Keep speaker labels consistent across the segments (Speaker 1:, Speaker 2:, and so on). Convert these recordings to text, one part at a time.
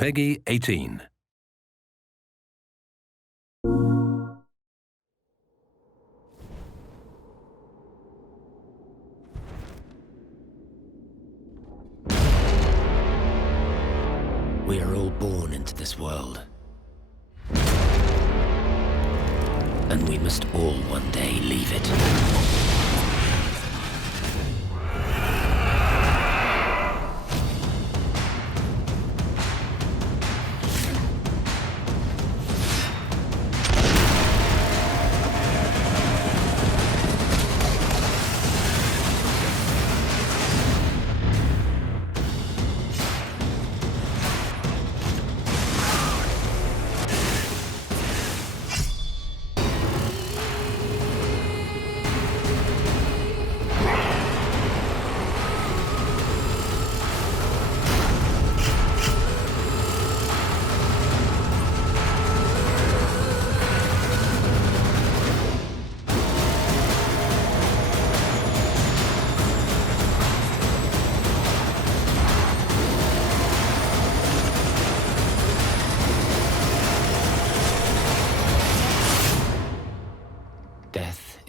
Speaker 1: Peggy 18.
Speaker 2: We are all born into this world. And we must all one day leave it.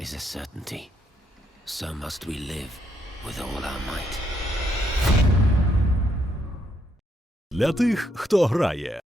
Speaker 2: is a certainty. So must we live with all our might.
Speaker 3: Для тих, хто грає.